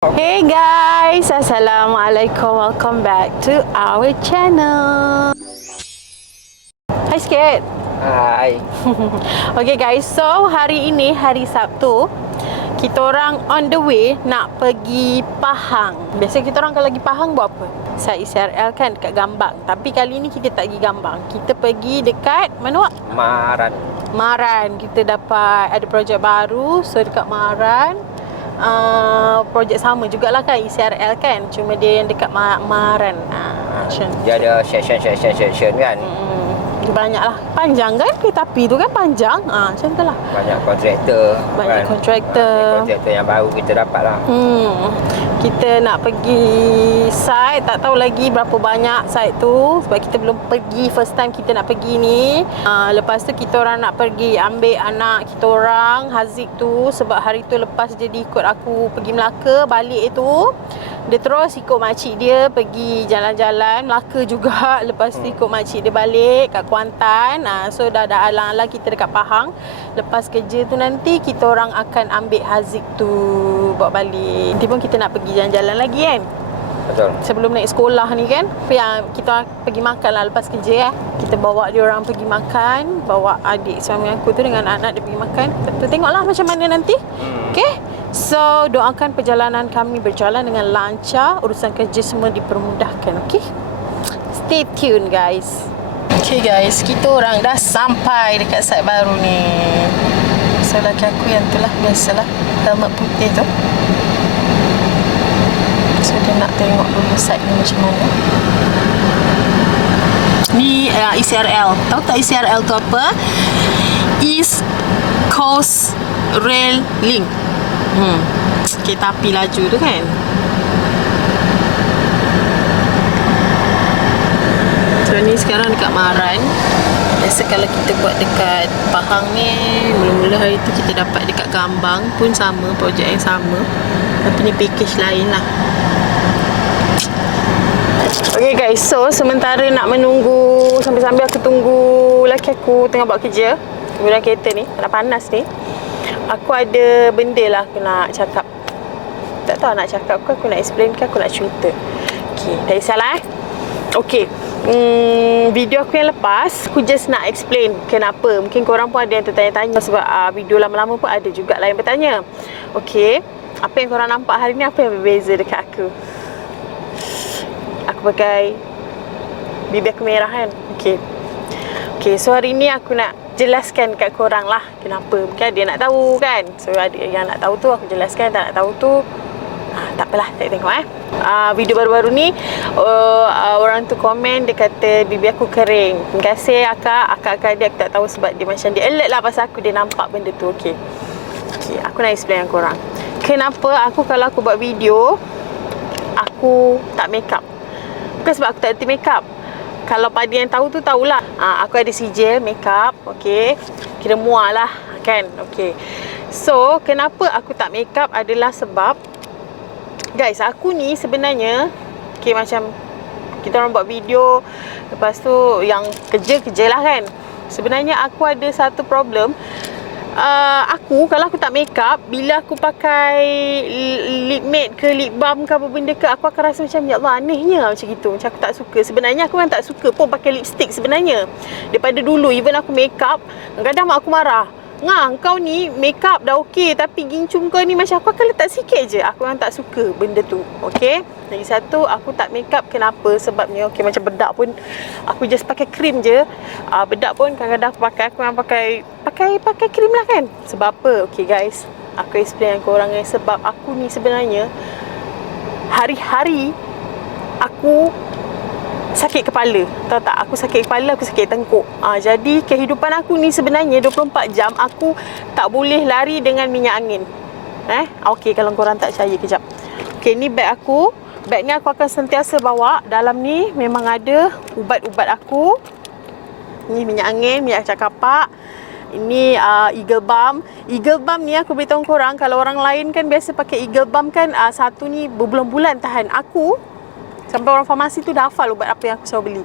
Hey guys, Assalamualaikum. Welcome back to our channel. Hai sikit. Hai. Okay guys, so hari ini hari Sabtu, kita orang on the way nak pergi Pahang. Biasa kita orang kalau pergi Pahang buat apa? Site ICRL kan dekat Gambang. Tapi kali ni kita tak pergi Gambang. Kita pergi dekat mana Wak? Maran. Kita dapat ada projek baru, so dekat Maran. Projek sama jugalah kan ICRL kan, cuma dia yang dekat Maran. Dia ada section kan. Banyak lah. Panjang kan kereta api tu kan panjang. Macam tu lah. Banyak kontraktor kan? Kontraktor yang baru kita dapat lah. Kita nak pergi site, tak tahu lagi berapa banyak site tu, sebab kita belum pergi. First time kita nak pergi ni. Lepas tu kita orang nak pergi ambil anak kita orang Haziq tu, sebab hari tu lepas dia ikut aku pergi Melaka, balik tu dia terus ikut makcik dia pergi jalan-jalan Melaka juga. Lepas tu ikut makcik dia balik kat Kuantan. So dah alang-alang kita dekat Pahang. Lepas kerja tu nanti kita orang akan ambil Haziq tu bawa balik. Nanti pun kita nak pergi jalan-jalan lagi kan. Betul. Sebelum naik sekolah ni kan, yang kita pergi makan lah lepas kerja. Kita bawa dia orang pergi makan, bawa adik suami aku tu dengan anak dia pergi makan. Kita tengoklah macam mana nanti. Okay. So doakan perjalanan kami berjalan dengan lancar, urusan kerja semua dipermudahkan. Okay, stay tune guys. Okay guys, kita orang dah sampai dekat site baru ni. So laki aku yang tu lah, biasalah, helmet putih tu. So dia nak tengok dulu site ni macam mana. Ni ICRL. Tahu tak ICRL tu apa? East Coast Rail Link. Kereta api laju tu kan. So ni sekarang dekat Maran. Biasa kalau kita buat dekat Pahang ni, mula-mula hari tu kita dapat dekat Gambang pun sama, projek yang sama. Tapi ni package lain lah. Okay guys, so sementara nak menunggu, sambil-sambil aku tunggu laki aku tengah buat kerja kemudian kereta ni, panas ni, aku ada benda lah aku nak cakap. Tak tahu nak cakap ke, aku nak explain ke, aku nak cerita. Okay, tak kisahlah Okay, video aku yang lepas, aku just nak explain kenapa. Mungkin korang pun ada yang tertanya-tanya, sebab video lama-lama pun ada jugalah yang bertanya. Okay, apa yang korang nampak hari ni, apa yang berbeza dekat aku? Aku pakai bibir aku merah kan. Okay, so hari ni aku nak jelaskan kat korang lah kenapa. Mungkin ada yang nak tahu kan. So ada yang nak tahu tu aku jelaskan, tak nak tahu tu tak apalah, tak tengok video baru-baru ni orang tu komen, dia kata bibir aku kering. Terima kasih akak dia, aku tak tahu sebab dia macam dia alert lah pasal aku, dia nampak benda tu. Okay, aku nak explain dengan korang kenapa aku kalau aku buat video aku tak make up. Bukan sebab aku tak erti make up. Kalau pada yang tahu tu tahulah. Aku ada sijil make up. Okay, kira muak lah kan. Okay, so kenapa aku tak make up adalah sebab guys, aku ni sebenarnya okay, macam kita orang buat video, lepas tu yang kerja lah kan. Sebenarnya aku ada satu problem. Aku kalau aku tak make up, bila aku pakai lip matte ke lip balm ke apa benda ke, aku akan rasa macam ya Allah, anehnya macam gitu. Macam aku tak suka. Sebenarnya aku kan tak suka pun pakai lipstick sebenarnya. Daripada dulu even aku make up, kadang-kadang mak aku marah. Kau ni make up dah okey, tapi gincung kau ni macam aku akan letak sikit je. Aku memang tak suka benda tu. Okey. Lagi satu, aku tak make up kenapa? Sebabnya okey, macam bedak pun aku just pakai krim je. Bedak pun kadang-kadang aku memang pakai krim lah kan. Sebab apa? Okey guys, aku explain dengan korang ni. Sebab aku ni sebenarnya hari-hari aku sakit kepala. Tahu tak? Aku sakit kepala, aku sakit tengkuk. Jadi kehidupan aku ni sebenarnya 24 jam aku tak boleh lari dengan minyak angin. Okey, kalau korang tak percaya, kejap. Okey, ni beg aku. Beg ni aku akan sentiasa bawa. Dalam ni memang ada ubat-ubat aku. Ni minyak angin, minyak cakapak. Ini Eagle Balm. Eagle Balm ni aku beritahu korang, kalau orang lain kan biasa pakai Eagle Balm kan, satu ni berbulan-bulan tahan. Aku sampai orang farmasi tu dah hafal ubat apa yang aku selalu beli.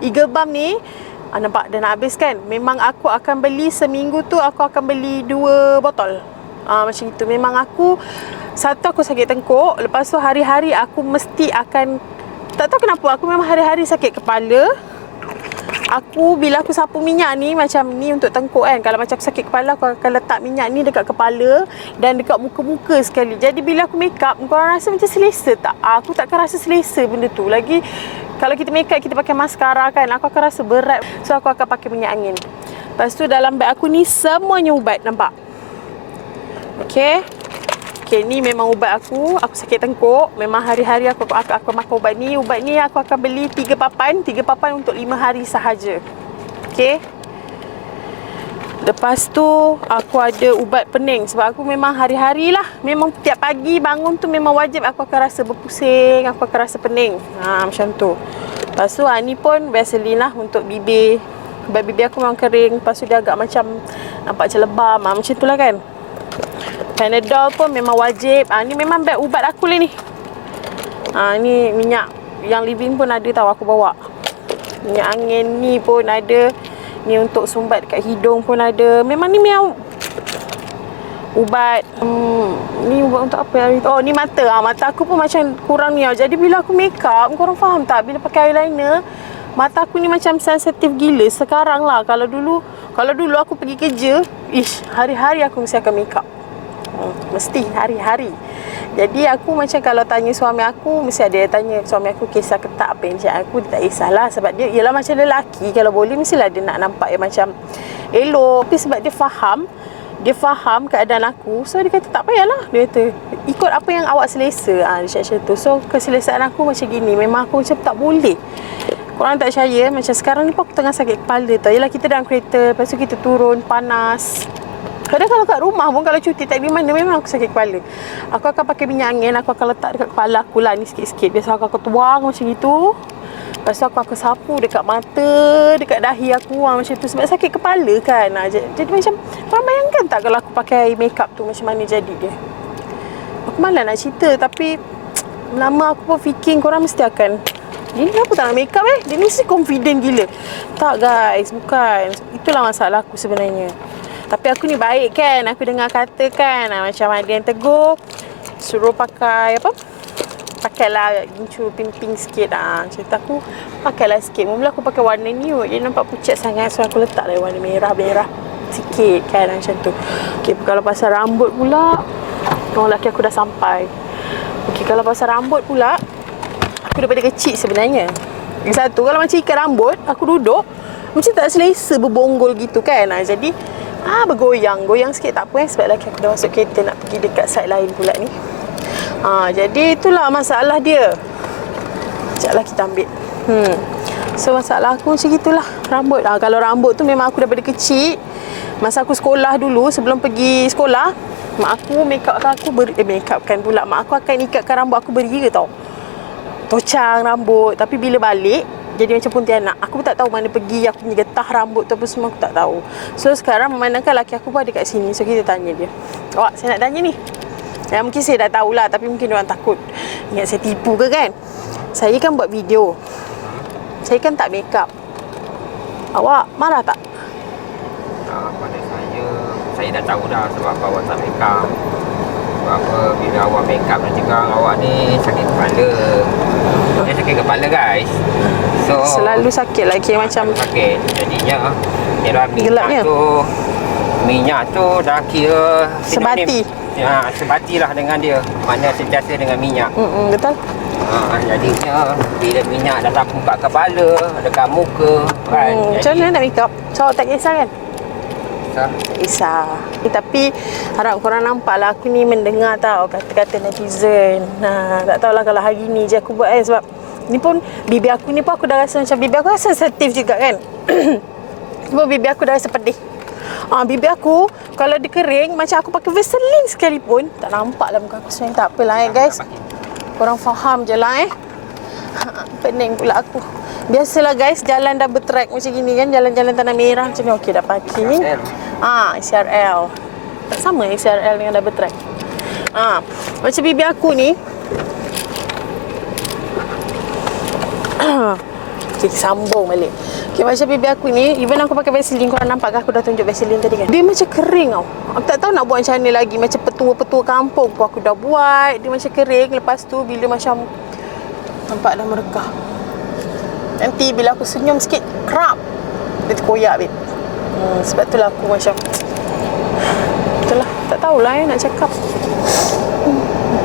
Eagle Balm ni nampak dah nak habis kan. Memang aku akan beli seminggu tu, aku akan beli 2 botol. Macam itu. Memang aku, satu aku sakit tengkuk. Lepas tu hari-hari aku mesti akan, tak tahu kenapa, aku memang hari-hari sakit kepala. Aku bila aku sapu minyak ni macam ni untuk tengkuk kan. Kalau macam aku sakit kepala, aku akan letak minyak ni dekat kepala dan dekat muka-muka sekali. Jadi bila aku make up, korang rasa macam selesa tak? Aku takkan rasa selesa benda tu. Lagi kalau kita make up, kita pakai maskara kan, aku akan rasa berat. So aku akan pakai minyak angin. Lepas tu dalam beg aku ni semuanya ubat, nampak? Okay, ni memang ubat aku. Aku sakit tengkuk. Memang hari-hari aku makan ubat ni. Ubat ni aku akan beli 3 papan. 3 papan untuk 5 hari sahaja. Okay. Lepas tu aku ada ubat pening. Sebab aku memang hari-hari lah, memang tiap pagi bangun tu memang wajib aku akan rasa berpusing, aku akan rasa pening. Macam tu. Lepas tu ni pun Vaseline lah untuk bibir. Sebab bibir aku memang kering. Lepas tu dia agak macam nampak macam lebam. Macam tu lah kan. Panadol pun memang wajib. Ni memang beg ubat aku lah ni. Ni minyak yang living pun ada tau, aku bawa. Minyak angin ni pun ada. Ni untuk sumbat dekat hidung pun ada. Memang ni memang ubat. Ni ubat untuk apa hari tu? Oh, ni mata. Mata aku pun macam kurang ni. Jadi bila aku make up, korang faham tak? Bila pakai eyeliner, mata aku ni macam sensitif gila. Sekarang lah. Kalau dulu aku pergi kerja, hari-hari aku mesti akan make up. Mesti hari-hari. Jadi aku macam kalau tanya suami aku, mesti ada tanya suami aku kisah ketak apa yang cakap aku. Dia tak kisahlah. Sebab dia ialah macam lelaki. Kalau boleh mestilah dia nak nampak yang macam elok. Tapi sebab dia faham keadaan aku, so dia kata tak payahlah. Dia kata ikut apa yang awak selesa. Dia cakap macam tu. So keselesaan aku macam gini. Memang aku macam tak boleh. Korang tak percaya, macam sekarang ni pun aku tengah sakit kepala tau. Yelah kita dalam kereta, lepas tu kita turun, panas. Kadang kalau kat rumah pun, kalau cuti tak di mana, memang aku sakit kepala. Aku akan pakai minyak angin, aku akan letak dekat kepala aku lah ni sikit-sikit. Biasa aku akan tuang macam itu. Lepas tu aku akan sapu dekat mata, dekat dahi aku macam tu. Sebab sakit kepala kan. Jadi macam, korang bayangkan tak kalau aku pakai makeup tu macam mana jadi dia. Aku malas nak cerita, tapi lama aku pun fikir korang mesti akan, dia ni kenapa tak nak makeup Dia ni mesti confident gila. Tak guys, bukan. Itulah masalah aku sebenarnya. Tapi aku ni baik kan. Aku dengar kata kan, macam ada yang tegur, suruh pakai apa, pakailah gincu pink-pink sikit. Cerita aku, pakailah sikit. Mula aku pakai warna nude, dia nampak pucat sangat. So aku letaklah warna merah-merah sikit kan, macam tu. Okay, kalau pasal rambut pula, orang lelaki aku dah sampai. Okay, kalau pasal rambut pula, aku daripada kecil sebenarnya. Satu, kalau macam ikat rambut, aku duduk macam tak selesa, berbonggol gitu kan. Jadi bergoyang sikit tak apa sebab lelaki aku dah masuk kereta nak pergi dekat side lain pula ni. Jadi itulah masalah dia. Sekejaplah kita ambil. So masalah aku macam gitulah rambut. Kalau rambut tu memang aku daripada kecil, masa aku sekolah dulu, sebelum pergi sekolah, mak aku make upkan pula. Mak aku akan ikatkan rambut aku beria tau. Tocang rambut. Tapi bila balik, jadi macam Pontianak. Aku pun tak tahu mana pergi. Aku punya getah rambut tu apa semua aku tak tahu. So sekarang memandangkan laki aku pun ada kat sini. So kita tanya dia, awak, saya nak tanya ni. Mungkin saya dah tahulah, tapi mungkin dia orang takut ingat saya tipu ke kan. Saya kan buat video, saya kan tak make up. Awak marah tak? Pada saya dah tahu dah sebab apa awak tak make up. Sebab apa, bila awak make up nanti kan awak ni sakit kepala. Dia sakit kepala guys. So selalu sakit lagi macam sakit. Jadinya kira gelapnya. Minyak tu dah kira sebati. Ya, sebatilah dengan dia. Mana sentiasa dengan minyak. Betul. Jadinya bila minyak dah sapu kat kepala, dekat muka kan. Macam mana nak make up? So tak kisah kan? Tak kisah. Tapi harap korang nampak lah, aku ni mendengar tau kata-kata netizen. Tak tahulah kalau hari ni je aku buat sebab ni pun bibir aku ni pun aku dah rasa macam bibir aku rasa sensitif juga kan. Cuma bibir aku dah rasa pedih. Bibir aku kalau dia kering, macam aku pakai Vaseline sekalipun, tak nampak lah muka aku sebenarnya. Tak apalah guys, korang faham je lah pening pula aku. Biasalah guys, jalan double track macam gini kan, jalan-jalan tanah merah macam ni. Okey, dah parking. XRL. Tak sama XRL dengan double track. Macam bibir aku ni Okay, sambung balik. Okay, macam baby aku ni, even aku pakai Vaseline, korang nampak kan aku dah tunjuk Vaseline tadi kan? Dia macam kering tau. Aku tak tahu nak buat macam mana lagi. Macam petua-petua kampung pun aku dah buat. Dia macam kering. Lepas tu bila macam nampak dah merekah. Nanti bila aku senyum sikit, kerap dia terkoyak, babe. Sebab itulah aku macam itulah, tak tahulah nak cakap.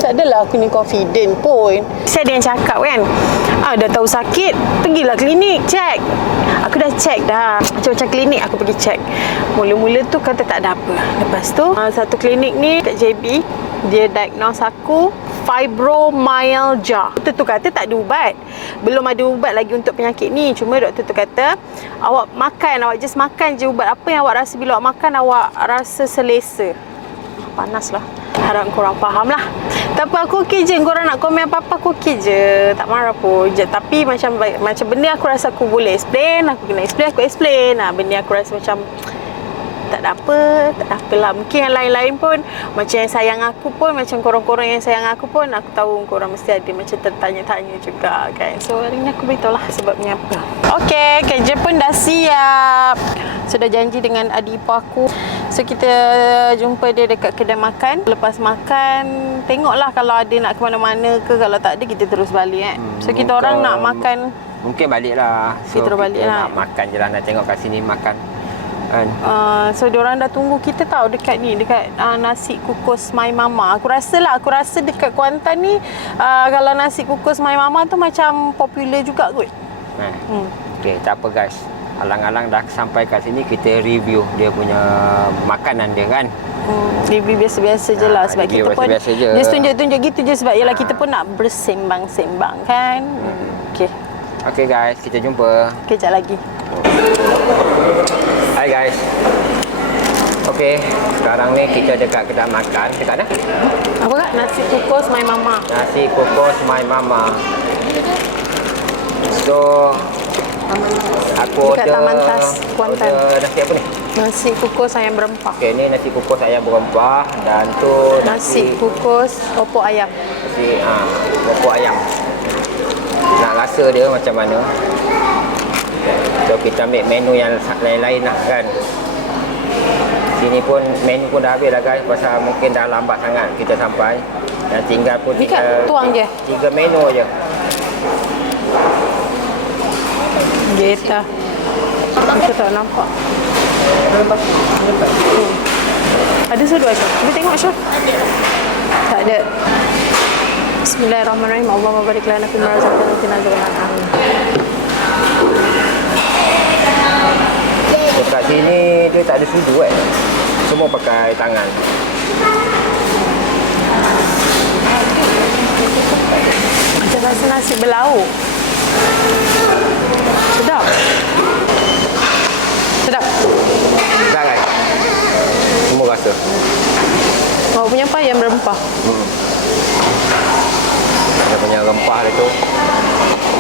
Tak adalah aku ni confident pun. Saya ada yang cakap kan, dah tahu sakit, pergilah klinik, check. Aku dah check dah. Macam-macam klinik aku pergi check. Mula-mula tu kata tak ada apa. Lepas tu satu klinik ni kat JB, dia diagnose aku fibromyalgia. Doktor tu kata tak ada ubat. Belum ada ubat lagi untuk penyakit ni. Cuma doktor tu kata awak makan, awak just makan je ubat apa yang awak rasa. Bila awak makan, awak rasa selesa. Panas lah. Harap korang faham lah. Tapi aku okey je. Korang nak komen apa-apa, aku okey je. Tak marah pun je. Tapi macam benda aku rasa aku boleh explain, aku kena explain, aku explain. Benda aku rasa macam tak ada apa lah. Mungkin yang lain-lain pun, macam yang sayang aku pun, macam korang-korang yang sayang aku pun, aku tahu korang mesti ada macam tertanya-tanya juga kan. So hari ni aku beritahu lah sebabnya apa. Okay, kerja pun dah siap. Sudah janji dengan adik ipar aku. So kita jumpa dia dekat kedai makan. Lepas makan, tengoklah kalau ada nak ke mana-mana ke. Kalau tak ada, kita terus balik kan. So kita orang nak makan, mungkin balik lah. So kita balik lah. nak makan je lah, nak tengok kat sini makan kan. So diorang dah tunggu kita tahu dekat ni, dekat nasi kukus My Mama. Aku rasa dekat Kuantan ni kalau nasi kukus My Mama tu macam popular juga kot. Okay, tak apa guys. Alang-alang dah sampai kat sini, kita review dia punya makanan dia kan. Review biasa-biasa je lah. Sebab kita pun dia tunjuk-tunjuk gitu je. Sebab yalah kita pun nak bersembang-sembang kan. Okay guys, kita jumpa kejap lagi. Hai guys. Okay, sekarang ni kita dekat kedai makan. Dekat mana? Apa kak? Nasi kukus My Mama. Nasi kukus My Mama. So aku dekat Taman Tas, Kuantan. Nasi apa ni? Nasi kukus ayam berempah. Okay, ni nasi kukus ayam berempah. Dan tu nasi kukus opor ayam. Nasi opor ayam. Nak rasa dia macam mana. So kita ambil menu yang lain-lain lah kan. Sini pun menu pun dah habis lah guys. Pasal mungkin dah lambat sangat kita sampai. Dan tinggal pun tuang je 3 menu je. Geta. Kita tak nampak. Ada sudu aja. Kita tengok Syah. Tak ada. Bismillahirrahmanirrahim. Allahumma barik lana fi ma razaqtana wa qina adzabannar. Dekat sini dia tak ada sudu kan. Semua pakai tangan. Macam rasa nasi berlauk. Sedap. Sedap. Sedap kan? Semua rasa. Kau punya apa ayam berempah? Dia punya rempah dia tu.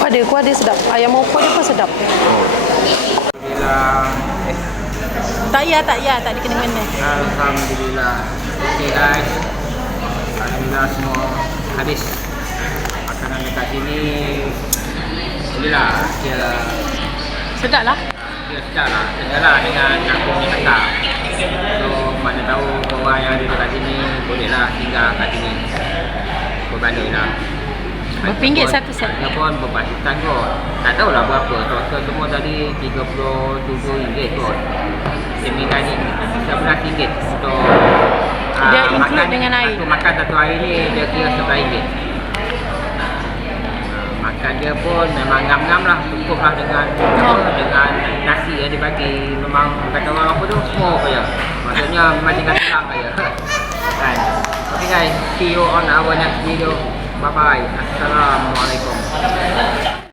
Aku ada sedap. Ayam opor dia pun sedap. Alhamdulillah. Tak ya, tak dikena-kena. Alhamdulillah. Okay guys. Alhamdulillah semua habis. Makanan dekat sini. Alhamdulillah. Dia Sedap lah. sedap lah. Sedap dengan kampung ni sedap. So mana tahu orang yang ada dekat sini bolehlah tinggal kat sini. Berbanding lah. RM1 satu set. Dia pun berbatutan kot. Tak tahulah berapa. Total semua tadi RM37 kot. Seminggan ni RM11 untuk dia include makan dengan air. Makan satu hari ni dia kira RM11. Makan dia pun memang ngam-ngam lah. Cukup lah dengan nasi yang dibagi. Memang kata orang apa tu, semua je. Maksudnya memang tinggal tulang je. Kan? Okay guys, see you on our next video. Bye bye. Assalamualaikum.